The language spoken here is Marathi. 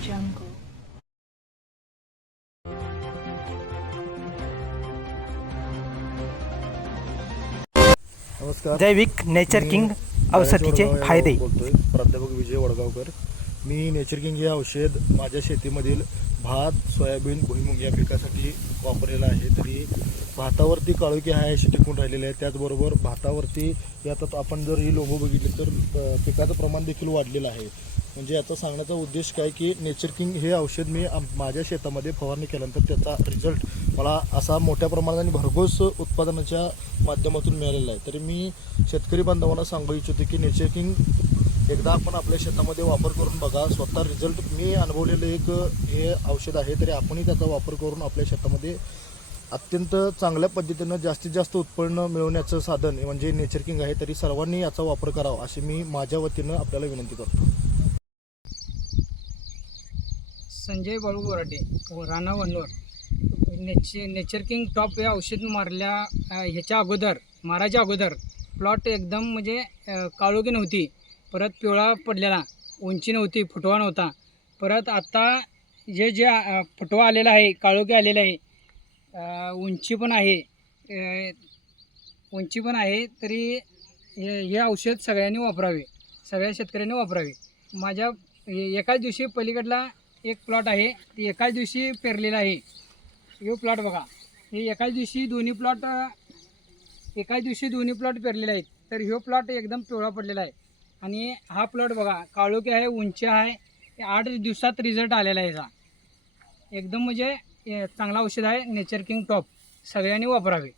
jungle. नमस्कार. जैविक नेचर किंग औषधीचे वडगाव फायदे. बोलतोय प्राध्यापक विजय वडगावकर. मी नेचर किंग हे औषध माझ्या शेतीमधील भात, सोयाबीन, भुईमुग या पिकासाठी वापरलेलं आहे. तरी भातावरती काळोखी आहे अशी टिकून राहिलेली आहे. त्याचबरोबर भातावरती यात आपण जर ही लोगो बघितली तर पिकाचं प्रमाण देखील वाढलेलं आहे. म्हणजे याचा सांगण्याचा उद्देश काय की नेचर किंग हे औषध मी माझ्या शेतामध्ये फवारणी केल्यानंतर त्याचा रिझल्ट मला असा मोठ्या प्रमाणात आणि भरघोस उत्पादनाच्या माध्यमातून मिळालेला आहे. तरी मी शेतकरी बांधवांना सांगू इच्छितो की नेचर किंग एकदा आपण आपल्या शेतामध्ये वापर करून बघा. स्वतः रिझल्ट मी अनुभवलेलं एक हे औषध आहे. तरी आपणही त्याचा वापर करून आपल्या शेतामध्ये अत्यंत चांगल्या पद्धतीनं जास्तीत जास्त उत्पन्न मिळवण्याचं साधन म्हणजे नेचर किंग आहे. तरी सर्वांनी याचा वापर करावा अशी मी माझ्या वतीनं आपल्याला विनंती करतो. Sanjay Balu Borate, Rana Wanwar. Nature king top हे औषध ह्याच्या अगोदर मारायच्या अगोदर प्लॉट एकदम म्हणजे काळोखी नव्हती, परत पिवळा पडलेला, उंची नव्हती, फुटवा नव्हता. परत आता जे फुटवा आलेला आहे, काळोखी आलेला आहे, उंची पण आहे. तरी हे औषध सगळ्यांनी वापरावे, सगळ्या शेतकऱ्यांनी वापरावे. माझ्या एकाच दिवशी पलीकडला एक प्लॉट आहे, ती एकाच दिवशी पेरलेला आहे. हे प्लॉट बघा, हे एकाच दिवशी दोन्ही प्लॉट पेरलेले आहेत. तर ह्यो प्लॉट एकदम पिवळा पडलेला आहे. आणि हा प्लॉट बघा, काळोखी आहे, उंची आहे. 8 दिवसात रिझल्ट आलेला आहे याचा. एकदम म्हणजे चांगला औषध आहे नेचर किंग टॉप. सगळ्यांनी वापरावे.